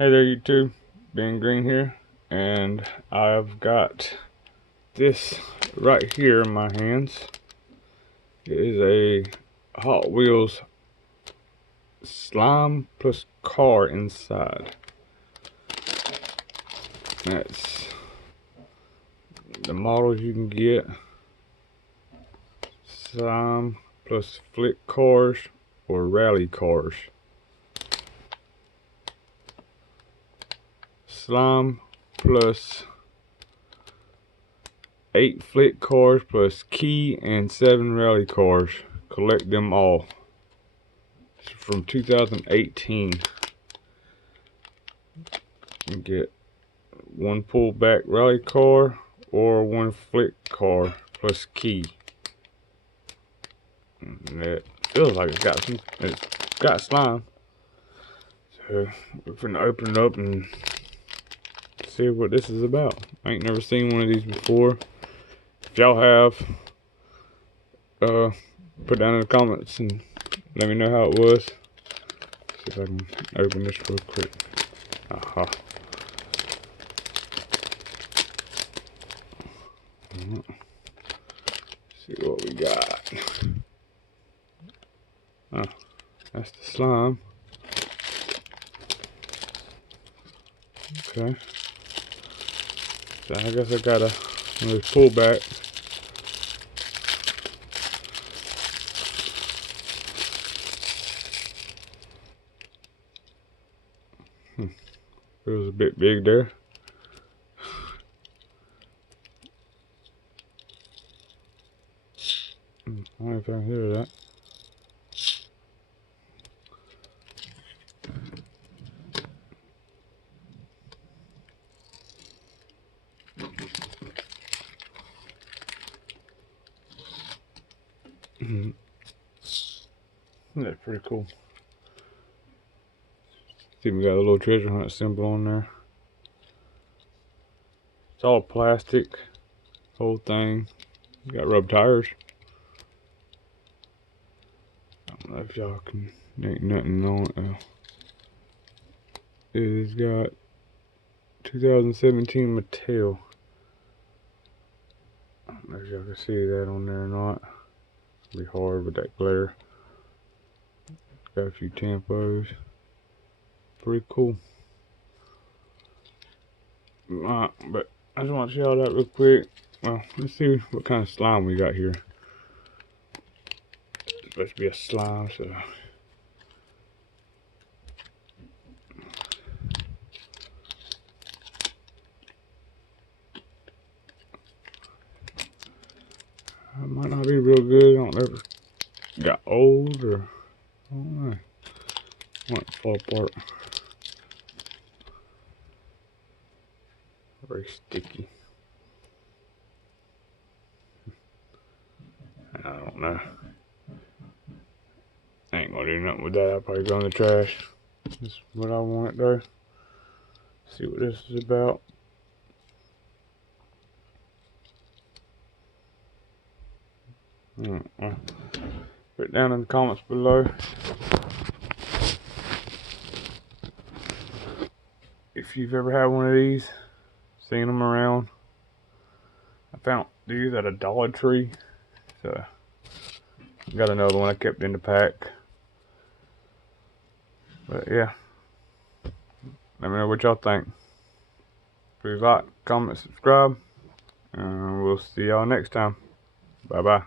Hey there YouTube, Ben Green here, and I've got this right here in my hands. It is a Hot Wheels slime plus car inside. That's the models you can get. Slime plus flick cars or rally cars. Slime plus 8 flick cars plus key and 7 rally cars. Collect them all. It's from 2018. You get one pullback rally car or one flick car plus key. And it feels like it's got slime. So we're gonna open it up and see what this is about. I ain't never seen one of these before. If y'all have, put down in the comments and let me know how it was. See if I can open this real quick. Aha. See what we got. Oh, that's the slime. Okay. So I guess I gotta really pull back. It was a bit big there. I don't know if I can hear that. That's pretty cool. See, we got a little treasure hunt symbol on there. It's all plastic, whole thing. It's got rubber tires. I don't know if y'all can, ain't nothing on it. It's got 2017 Mattel. I don't know if y'all can see that on there or not. It'll be hard with that glare. Got a few tampos. Pretty cool. But I just want to show y'all that real quick. Well, let's see what kind of slime we got here. It's supposed to be a slime, so. It might not be real good. I don't know if it got old or, I don't know. Might fall apart. Very sticky. I don't know. I ain't gonna do nothing with that. I'll probably go in the trash. This is what I want it though. See what this is about. Put it down in the comments below if you've ever had one of these, seen them around. I found these at a Dollar Tree, so got another one I kept in the pack. But yeah, let me know what y'all think. Please like, comment, subscribe, and we'll see y'all next time. Bye bye.